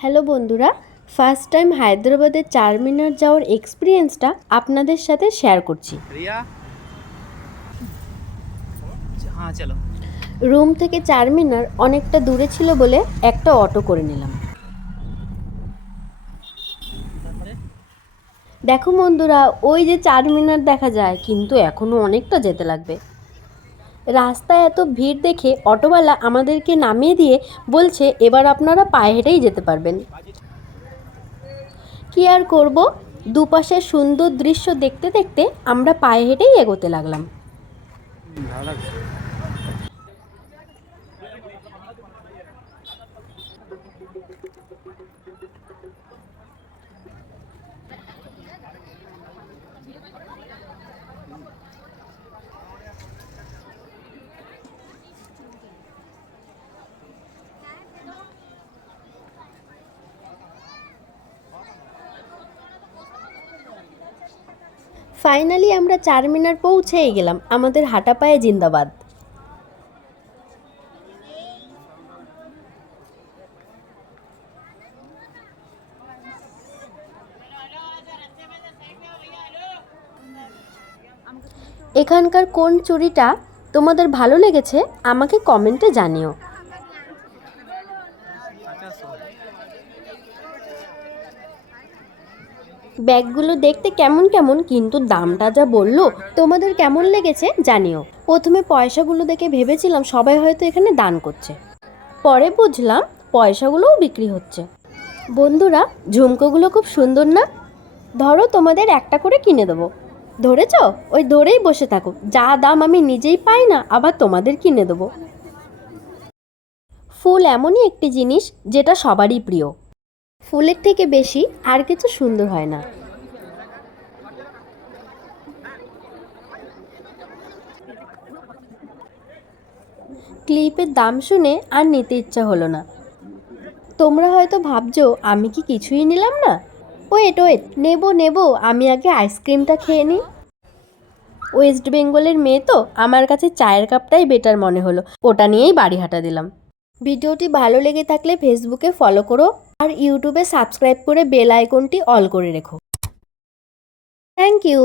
Hello বন্ধুরা, first time হায়দ্রাবাদের চারমিনার যাওয়ার এক্সপিরিয়েন্সটা আপনাদের সাথে শেয়ার করছি। रिया हाँ चलो। রুম থেকে চারমিনার অনেকটা দূরে ছিল বলে একটা অটো করে নিলাম। দেখো বন্ধুরা, ওই যে চারমিনার দেখা যায়, কিন্তু এখনও অনেকটা যেতে লাগবে। রাস্তায় এত ভিড় দেখে অটোওয়ালা আমাদেরকে নামিয়ে দিয়ে বলছে এবার আপনারা পায়ে হেঁটেই যেতে পারবেন। কি আর করব, দুপাশের সুন্দর দৃশ্য দেখতে দেখতে আমরা পায়ে হেঁটেই এগোতে লাগলাম। ফাইনালি আমরা চারমিনার পৌঁছেই গেলাম। আমাদের হাঁটা পায়ে জিন্দাবাদ। এখানকার কোন চুড়িটা তোমাদের ভালো লেগেছে আমাকে কমেন্টে জানিও। ব্যাগগুলো দেখতে কেমন কেমন, কিন্তু দামটা যা বললো। তোমাদের কেমন লেগেছে জানিও। প্রথমে পয়সাগুলো দেখে ভেবেছিলাম সবাই হয়তো এখানে দান করছে, পরে বুঝলাম পয়সাগুলোও বিক্রি হচ্ছে। বন্ধুরা, ঝুমকোগুলো খুব সুন্দর না? ধরো তোমাদের একটা করে কিনে দেবো। ধরেছ? ওই ধরেই বসে থাকো, যা দাম আমি নিজেই পাই না আবার তোমাদের কিনে দেবো। ফুল এমনই একটি জিনিস যেটা সবারই প্রিয়। ফুলের থেকে বেশি আর কিছু সুন্দর হয় না। ক্লিপের দাম শুনে আর নিতে ইচ্ছা হলো না। তোমরা হয়তো ভাবছো আমি কি কিছুই নিলাম না। ওয়েট ওয়েট, নেবো, আমি আগে আইসক্রিমটা খেয়ে নিই। ওয়েস্ট বেঙ্গলের মেয়ে তো, আমার কাছে চায়ের কাপটাই বেটার মনে হলো, ওটা নিয়েই বাড়ি হাঁটা দিলাম। ভিডিওটি ভালো লেগে থাকলে ফেসবুকে ফলো করো আর ইউটিউবে সাবস্ক্রাইব করে বেল আইকনটি অল করে রেখো। Thank you.